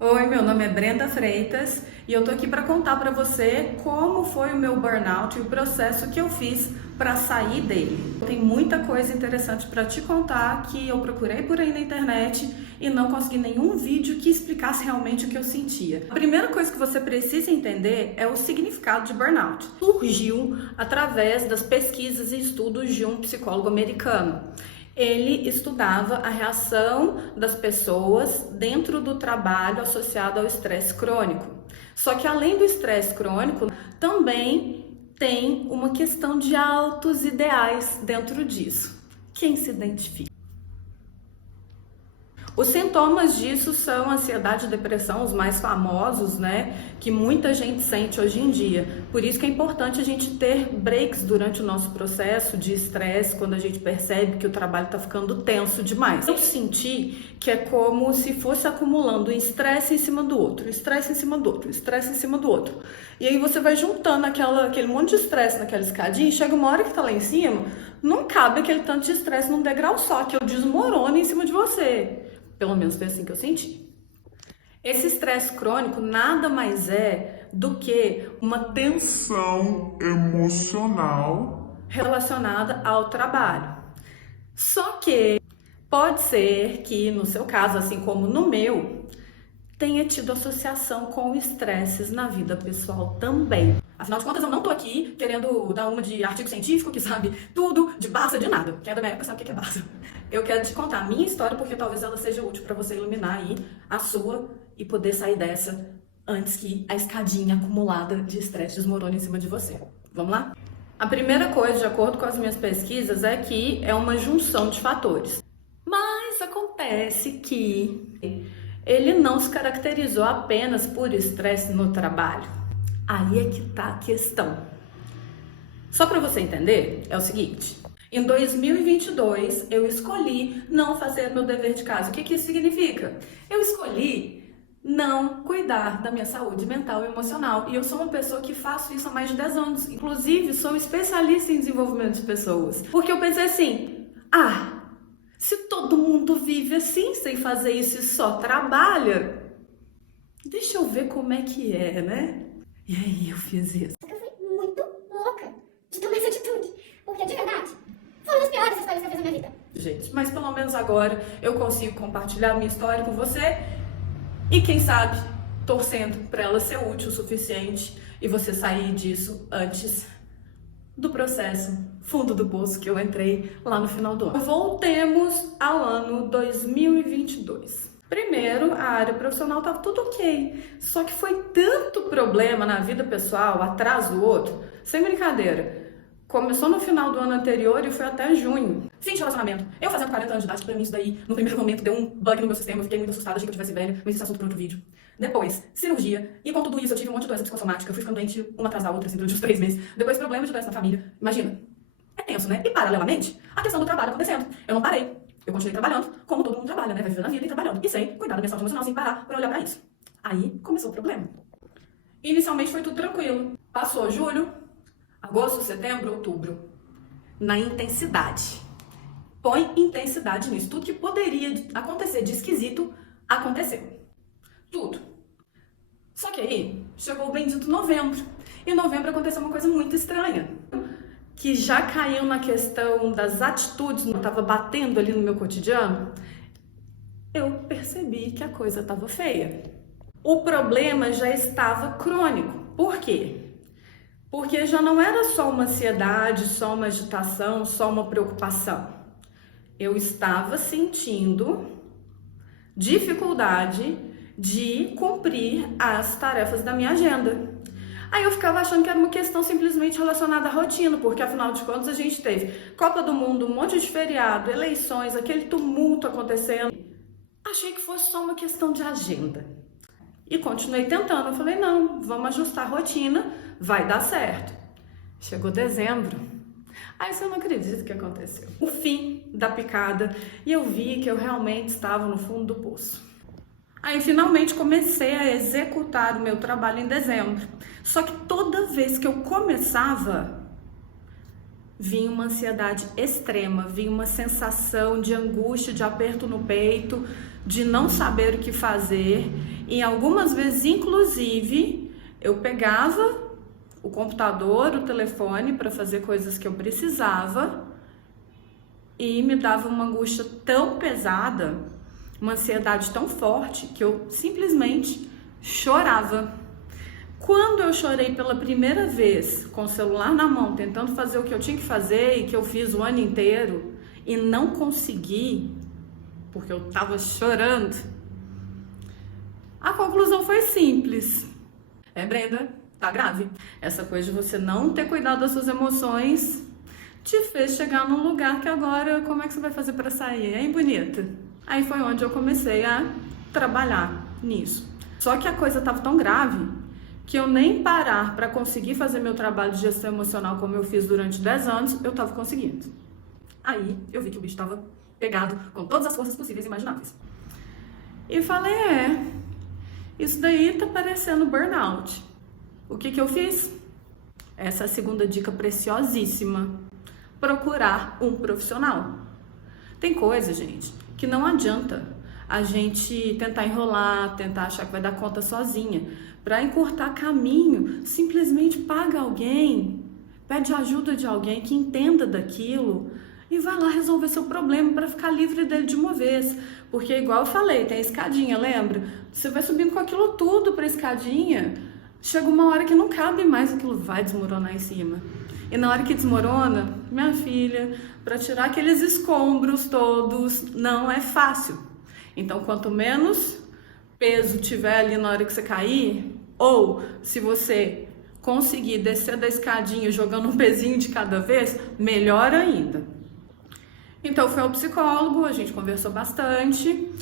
Oi, meu nome é Brenda Freitas e eu tô aqui para contar para você como foi o meu burnout e o processo que eu fiz para sair dele. Tem muita coisa interessante para te contar que eu procurei por aí na internet e não consegui nenhum vídeo que explicasse realmente o que eu sentia. A primeira coisa que você precisa entender é o significado de burnout. Surgiu através das pesquisas e estudos de um psicólogo americano. Ele estudava a reação das pessoas dentro do trabalho associado ao estresse crônico. Só que além do estresse crônico, também tem uma questão de altos ideais dentro disso. Quem se identifica? Os sintomas disso são ansiedade e depressão, os mais famosos, né? Que muita gente sente hoje em dia. Por isso que é importante a gente ter breaks durante o nosso processo de estresse, quando a gente percebe que o trabalho está ficando tenso demais. Eu senti que é como se fosse acumulando um estresse em cima do outro, estresse em cima do outro, estresse em cima do outro. E aí você vai juntando aquele monte de estresse naquela escadinha e chega uma hora que tá lá em cima, não cabe aquele tanto de estresse num degrau só, que eu desmorono em cima de você. Pelo menos foi assim que eu senti. Esse estresse crônico nada mais é do que uma tensão emocional relacionada ao trabalho. Só que pode ser que no seu caso, assim como no meu, tenha tido associação com estresses na vida pessoal também. Afinal de contas, eu não tô aqui querendo dar uma de artigo científico que sabe tudo de Barça de nada. Quem é da minha época sabe o que é Barça. Eu quero te contar a minha história porque talvez ela seja útil para você iluminar aí a sua e poder sair dessa antes que a escadinha acumulada de estresse desmorone em cima de você. Vamos lá? A primeira coisa, de acordo com as minhas pesquisas, é que é uma junção de fatores. Mas acontece que ele não se caracterizou apenas por estresse no trabalho. Aí é que tá a questão. Só para você entender, é o seguinte: em 2022 eu escolhi não fazer meu dever de casa. O que isso significa? Eu escolhi não cuidar da minha saúde mental e emocional. E eu sou uma pessoa que faço isso há mais de 10 anos. Inclusive, sou especialista em desenvolvimento de pessoas. Porque eu pensei assim, se todo mundo vive assim, sem fazer isso e só trabalha, deixa eu ver como é que é, né? E aí eu fiz isso. Eu fui muito louca de tomar essa atitude, porque de verdade, foram as piores histórias que eu fiz na minha vida. Gente, mas pelo menos agora eu consigo compartilhar minha história com você e quem sabe torcendo para ela ser útil o suficiente e você sair disso antes do processo fundo do poço que eu entrei lá no final do ano. Voltemos ao ano 2022. Primeiro, a área profissional estava tudo ok, só que foi tanto problema na vida pessoal, atrás do outro, sem brincadeira. Começou no final do ano anterior e foi até junho. Fim de relacionamento. Eu fazendo 40 anos de idade, pra mim isso daí, no primeiro momento, deu um bug no meu sistema, eu fiquei muito assustada, achei que eu tivesse velha, mas esse é assunto para outro vídeo. Depois, cirurgia, e com tudo isso eu tive um monte de doença psicossomática, eu fui ficando doente uma atrás da outra, assim, durante uns 3 meses. Depois, problemas de doença na família. Imagina, é tenso, né? E paralelamente, a questão do trabalho acontecendo. Eu não parei. Eu continuei trabalhando, como todo mundo trabalha, né? Vai vivendo a vida e trabalhando. E sem cuidar da minha saúde emocional, sem parar pra olhar pra isso. Aí começou o problema. Inicialmente foi tudo tranquilo. Passou julho, agosto, setembro, outubro. Na intensidade. Põe intensidade nisso. Tudo que poderia acontecer de esquisito, aconteceu. Tudo. Só que aí, chegou o bendito novembro. E em novembro aconteceu uma coisa muito estranha. Que já caiu na questão das atitudes, não estava batendo ali no meu cotidiano, eu percebi que a coisa estava feia. O problema já estava crônico. Por quê? Porque já não era só uma ansiedade, só uma agitação, só uma preocupação. Eu estava sentindo dificuldade de cumprir as tarefas da minha agenda. Aí eu ficava achando que era uma questão simplesmente relacionada à rotina, porque afinal de contas a gente teve Copa do Mundo, um monte de feriado, eleições, aquele tumulto acontecendo. Achei que fosse só uma questão de agenda. E continuei tentando. Eu falei, não, vamos ajustar a rotina, vai dar certo. Chegou dezembro. Aí você não acredita o que aconteceu. O fim da picada e eu vi que eu realmente estava no fundo do poço. Aí finalmente comecei a executar o meu trabalho em dezembro. Só que toda vez que eu começava, vinha uma ansiedade extrema, vinha uma sensação de angústia, de aperto no peito, de não saber o que fazer. E algumas vezes, inclusive, eu pegava o computador, o telefone para fazer coisas que eu precisava e me dava uma angústia tão pesada, uma ansiedade tão forte que eu simplesmente chorava. Quando eu chorei pela primeira vez com o celular na mão, tentando fazer o que eu tinha que fazer e que eu fiz o ano inteiro e não consegui, porque eu tava chorando, a conclusão foi simples. Brenda, tá grave. Essa coisa de você não ter cuidado das suas emoções te fez chegar num lugar que agora, como é que você vai fazer para sair, hein, bonita? Aí foi onde eu comecei a trabalhar nisso. Só que a coisa tava tão grave que eu nem parar para conseguir fazer meu trabalho de gestão emocional como eu fiz durante 10 anos, eu tava conseguindo. Aí eu vi que o bicho tava pegado com todas as forças possíveis e imagináveis. E falei, isso daí tá parecendo burnout. O que eu fiz? Essa é a segunda dica preciosíssima. Procurar um profissional. Tem coisa, gente, que não adianta a gente tentar enrolar, tentar achar que vai dar conta sozinha. Para encurtar caminho, simplesmente paga alguém, pede ajuda de alguém que entenda daquilo e vai lá resolver seu problema para ficar livre dele de uma vez. Porque, igual eu falei, tem a escadinha, lembra? Você vai subindo com aquilo tudo para a escadinha, chega uma hora que não cabe mais, aquilo vai desmoronar em cima. E na hora que desmorona, minha filha, para tirar aqueles escombros todos, não é fácil. Então, quanto menos peso tiver ali na hora que você cair, ou se você conseguir descer da escadinha jogando um pezinho de cada vez, melhor ainda. Então, eu fui ao psicólogo, a gente conversou bastante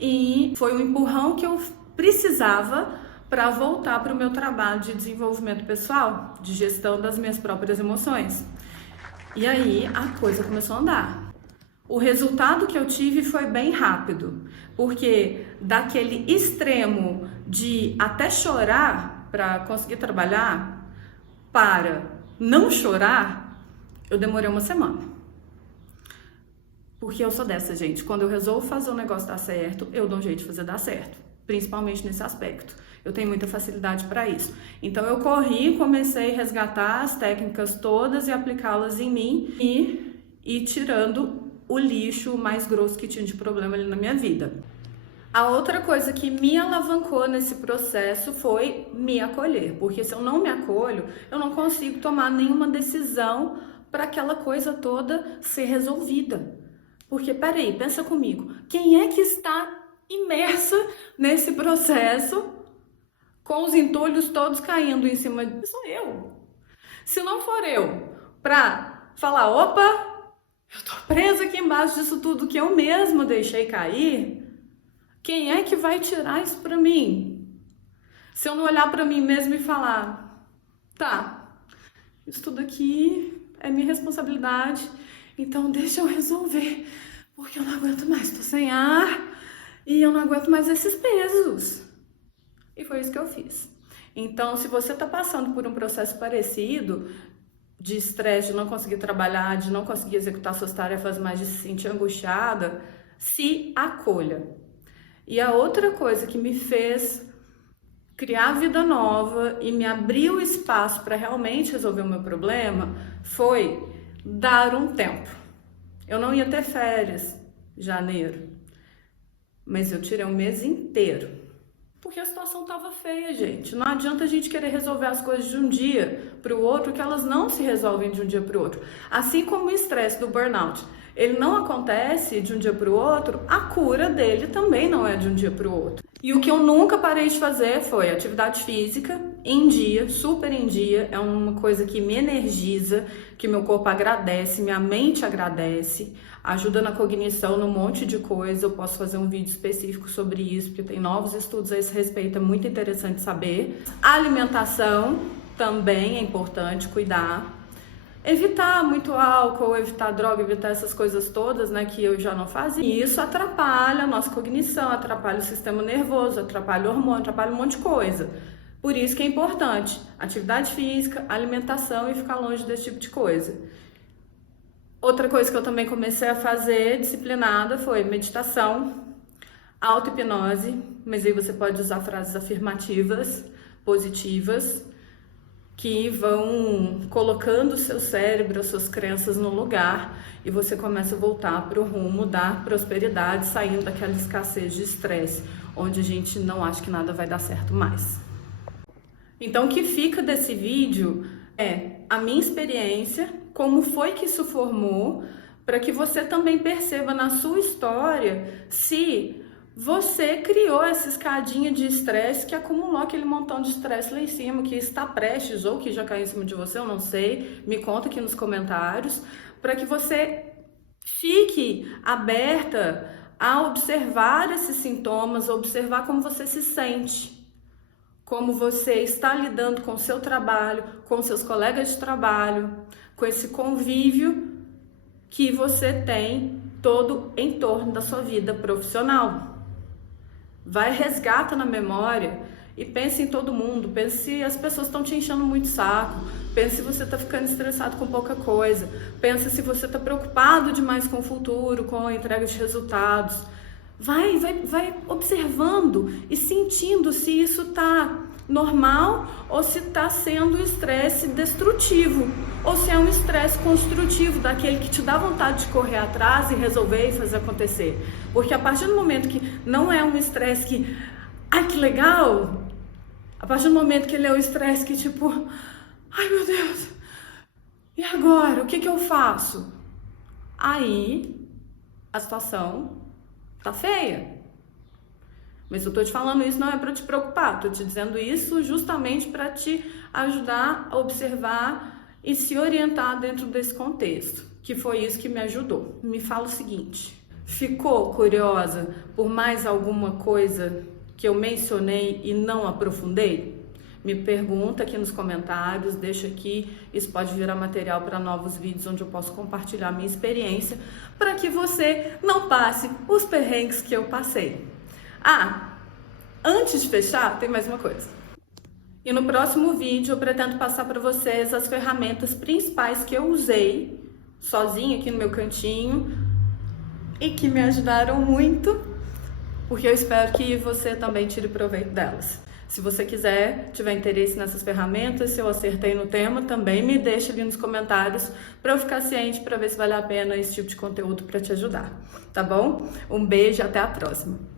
e foi um empurrão que eu precisava para voltar para o meu trabalho de desenvolvimento pessoal, de gestão das minhas próprias emoções. E aí a coisa começou a andar. O resultado que eu tive foi bem rápido, porque daquele extremo de até chorar para conseguir trabalhar, para não chorar, eu demorei uma semana. Porque eu sou dessa, gente. Quando eu resolvo fazer o negócio dar certo, eu dou um jeito de fazer dar certo, principalmente nesse aspecto. Eu tenho muita facilidade para isso. Então eu corri, comecei a resgatar as técnicas todas e aplicá-las em mim e ir tirando o lixo mais grosso que tinha de problema ali na minha vida. A outra coisa que me alavancou nesse processo foi me acolher, porque se eu não me acolho, eu não consigo tomar nenhuma decisão para aquela coisa toda ser resolvida. Porque, peraí, pensa comigo, quem é que está imersa nesse processo com os entulhos todos caindo em cima de... Sou eu. Se não for eu para falar, opa, eu tô presa aqui embaixo disso tudo que eu mesma deixei cair, quem é que vai tirar isso pra mim? Se eu não olhar pra mim mesma e falar, tá, isso tudo aqui é minha responsabilidade, então deixa eu resolver, porque eu não aguento mais, tô sem ar e eu não aguento mais esses pesos. E foi isso que eu fiz. Então, se você tá passando por um processo parecido, de estresse, de não conseguir trabalhar, de não conseguir executar suas tarefas, mas de se sentir angustiada, se acolha. E a outra coisa que me fez criar vida nova e me abriu espaço para realmente resolver o meu problema foi dar um tempo. Eu não ia ter férias em janeiro, mas eu tirei um mês inteiro. Porque a situação estava feia, gente. Não adianta a gente querer resolver as coisas de um dia para o outro, que elas não se resolvem de um dia para o outro. Assim como o estresse do burnout, ele não acontece de um dia para o outro, a cura dele também não é de um dia para o outro. E o que eu nunca parei de fazer foi atividade física em dia, super em dia. É uma coisa que me energiza, que meu corpo agradece, minha mente agradece, ajuda na cognição, num monte de coisa. Eu posso fazer um vídeo específico sobre isso, porque tem novos estudos a esse respeito, é muito interessante saber. A alimentação também é importante cuidar. Evitar muito álcool, evitar droga, evitar essas coisas todas, né, que eu já não fazia. E isso atrapalha a nossa cognição, atrapalha o sistema nervoso, atrapalha o hormônio, atrapalha um monte de coisa. Por isso que é importante atividade física, alimentação e ficar longe desse tipo de coisa. Outra coisa que eu também comecei a fazer disciplinada foi meditação, Auto-hipnose, mas aí você pode usar frases afirmativas, positivas, que vão colocando o seu cérebro, as suas crenças no lugar e você começa a voltar para o rumo da prosperidade, saindo daquela escassez de estresse, onde a gente não acha que nada vai dar certo mais. Então, o que fica desse vídeo é a minha experiência, como foi que isso formou, para que você também perceba na sua história se você criou essa escadinha de estresse que acumulou aquele montão de estresse lá em cima, que está prestes ou que já caiu em cima de você, eu não sei, me conta aqui nos comentários, para que você fique aberta a observar esses sintomas, observar como você se sente, como você está lidando com o seu trabalho, com seus colegas de trabalho, com esse convívio que você tem todo em torno da sua vida profissional. Vai, resgata na memória e pense em todo mundo, pense se as pessoas estão te enchendo muito o saco, pense se você está ficando estressado com pouca coisa, pense se você está preocupado demais com o futuro, com a entrega de resultados. Vai observando e sentindo se isso está normal ou se está sendo um estresse destrutivo, ou se é um estresse construtivo, daquele que te dá vontade de correr atrás e resolver e fazer acontecer. Porque a partir do momento que não é um estresse que, ai que legal, a partir do momento que ele é um estresse que tipo, ai meu Deus, e agora? O que eu faço? Aí a situação tá feia. Mas eu tô te falando isso não é para te preocupar, tô te dizendo isso justamente para te ajudar a observar e se orientar dentro desse contexto, que foi isso que me ajudou. Me fala o seguinte, ficou curiosa por mais alguma coisa que eu mencionei e não aprofundei? Me pergunta aqui nos comentários, deixa aqui, isso pode virar material para novos vídeos onde eu posso compartilhar minha experiência para que você não passe os perrengues que eu passei. Antes de fechar, tem mais uma coisa. E no próximo vídeo eu pretendo passar para vocês as ferramentas principais que eu usei sozinha aqui no meu cantinho e que me ajudaram muito, porque eu espero que você também tire proveito delas. Se você quiser, tiver interesse nessas ferramentas, se eu acertei no tema, também me deixa ali nos comentários para eu ficar ciente, para ver se vale a pena esse tipo de conteúdo para te ajudar, tá bom? Um beijo e até a próxima!